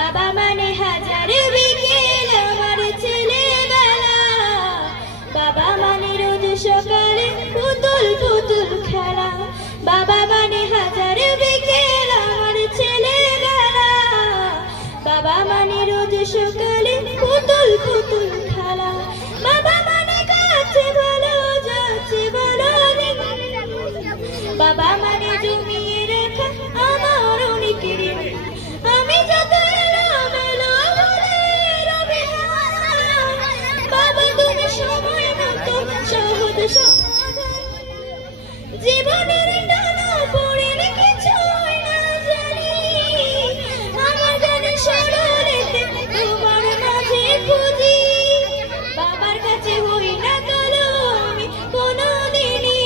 বাবা মানে হাজার বিকেল আমার ছেলেবেলা, বাবা মানে রোজ সকালে পুতুল পুতুল খেলা, বাবা মানে হাজার বিকেল আমার ছেলেবেলা, বাবা মানে রোজ সকালে পুতুল পুতুল খেলা, বাবা মানে কাছে ভালো যাচ্ছে ভালো দিন, বাবা মানে জমিয়ে রাখা আমার অনেক ঋণ, আমি যত এলোমেলো ভুলে রবে না, বাবা তুমি সময় মতো সহজ সমাধান, জীবনের টানা পড়ে কিছুই না জানি, আমার গানে সরলেতে তোমার মাঝে খুঁজি, বাবার কাছে হই না কালো আমি কোনোদিনই,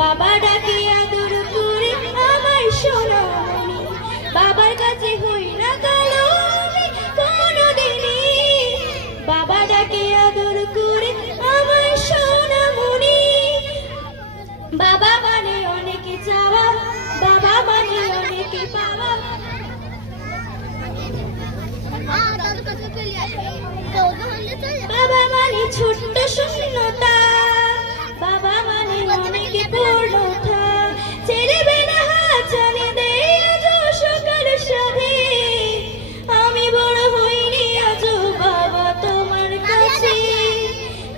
বাবা ডাকে আদর করে আমার সোনামণি, বাবার কাছে হই না কালো আমি কোনোদিনই, বাবা ডাকে আদর করে আমার সোনামণি, বাবা মানে অনেক চাওয়া, বাবা মানে অনেক পাওয়া, বাবা মানে ছোট্ট শূন্যতা, বাবা মানে অনেক পূর্ণতা, ছেলেবেলা হাতছানি দেয় আজ সকাল সাধে, আমি বড় হইনি আজ বাবা তোমার কাছে,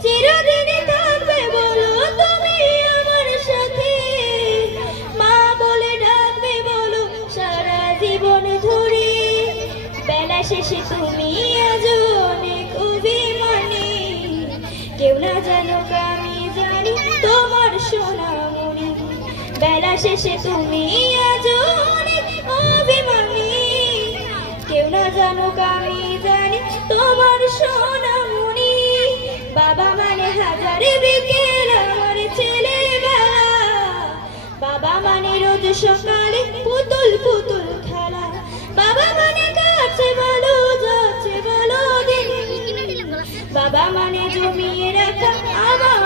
চিরদিনই থাকবে বলো তুমি আমার সাথে, মা বলে ডাকবে বলো সারা জীবন ধরে, বেলা শেষে তুমি আজ অনেক অভিমানী, কেউ না জানুক আমি জানি তোমার সোনামণি, বেলা শেষে তুমি আজ অনেক অভিমানী, কেউ না জানুক আমি জানি তোমার সোনামণি, বাবা মানে হাজার বিকেল আমার ছেলেবেলা, বাবা মানে রোজ সকালে পুতুল পুতুল খেলা, বাবা মানে কাছে ভালো যাচ্ছে ভালো দিন, বাবা মানে জমিয়ে রাখা আমার